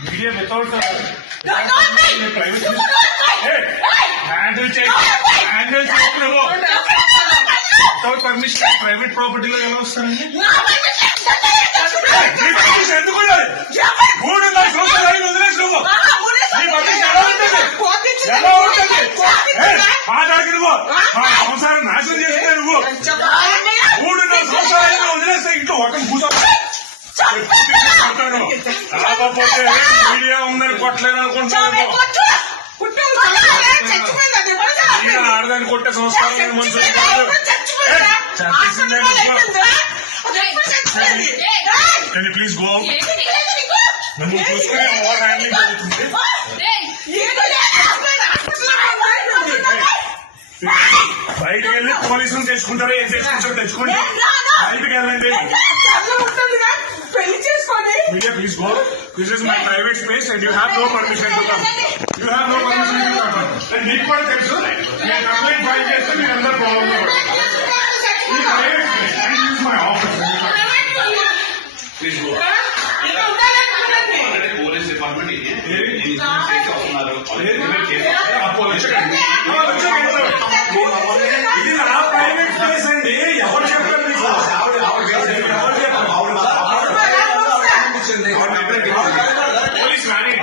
media without private handle without permission private property lo ela vastaranడి ఎందుకు మూడు నా సంవత్సరాలు వదిలేసావు నీ పర్మిషన్ ఎలా ఉంటుంది మాట్లాడికి నువ్వు సంవత్సరాలు నాశనం చేస్తే నువ్వు మూడు నా సంవత్సరాలు వదిలేస్తే ఇంట్లో ఒక కాకపోతే మీడియా ఉందని కొట్టలేదు అనుకుంటున్నాను ఆడదాన్ని కొట్టే సంస్కారం మనుషులు ప్లీజ్ గో నువ్వు చూసుకుని ఓవర్ హ్యాండ్లింగ్ జరుగుతుంది బయటకు వెళ్ళి పోలీసులు తెచ్చుకుంటారు ఏం తెచ్చుకుంటారు తెచ్చుకోండి బయటకు వెళ్ళండి media please go. This is my private space and you have no permission to come. You have no permission to come. And need for తెలుసు నేను కంప్లైంట్ ఫైల్ చేస్తే మీరు అందరూ ప్రాబ్లం ఈ private space and use my office. Please go. Police department ఇది నా private space అండి ఎవరు చెప్పారు మీకు పోలీస్ కానీ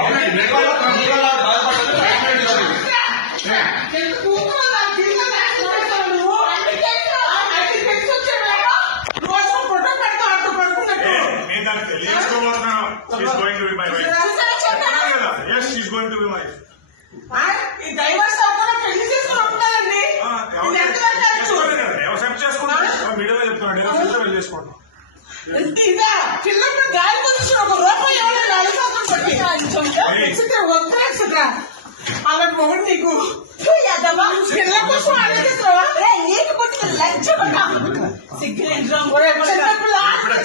She's going to be my wife. Yes, she's going to be my wife. ఎవరు చేసుకుంటారు మీడియాలో చెప్తున్నాడు వెళ్ళి చేసుకోండి చిన్నప్పుడు గాలి పొజిషన్ ఒక రూపాయి అలా మొగుడు నీకు పిల్ల కోసం ఆలోచిస్తున్నావా నీకు పుట్టిన లజ్జ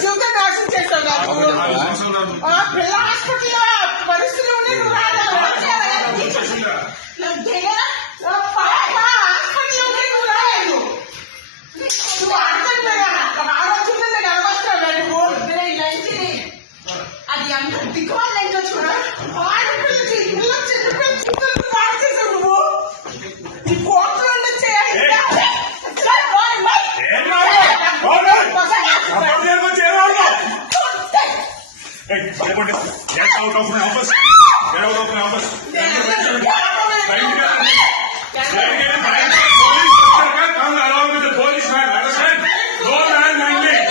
జీవితం నాశనం చేస్తావు నాకు పిల్ల హాస్పిటల్లో పరిస్థితులు ఉండే నువ్వు హాస్పిటల్లో ఉండే నువ్వు రాలేదు నువ్వు ఆలోచన కనవస్తావు నువ్వు అది అంత దిక్కుమాలి ఏంటో చూడ చేసావు నువ్వు నీ కోట్లు Get out of my office. Get out of my office. Come along with the policeman. Understand? No man minding.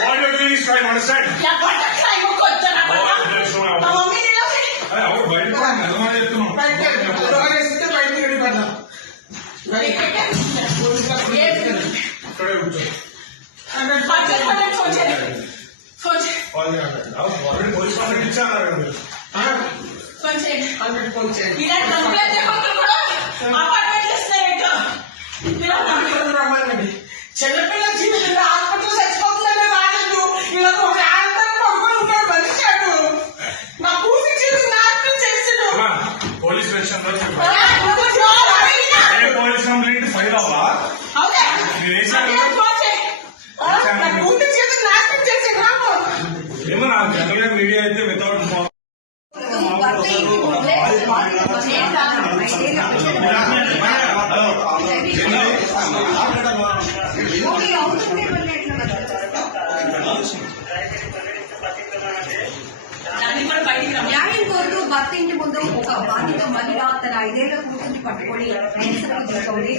All you're doing is trying to understand. Police వాళ్ళకి ఇచ్చారు చిన్నపిల్ల జీవితంలో హాస్పిటల్ చచ్చిపోతుందని రాలేదు ఇలా ఒక ఆనందం పడుకొని ఉంటాడు మనిషాడు నా కూతురు జీవితం నాశనం చేసాడు police station police complaint file అవ్వా నా కూతురు జీవితం నాశనం చేసాడు నాకు ఏమో నాకు జనరల్గా మీడియా అయితే వితౌట్ న్యాయం కోరుతూ భర్త ఇంటి ముందు ఒక బాధిత మహిళ తన 5 ఏళ్ల కూతుర్ని పట్టుకొని తీసుకొని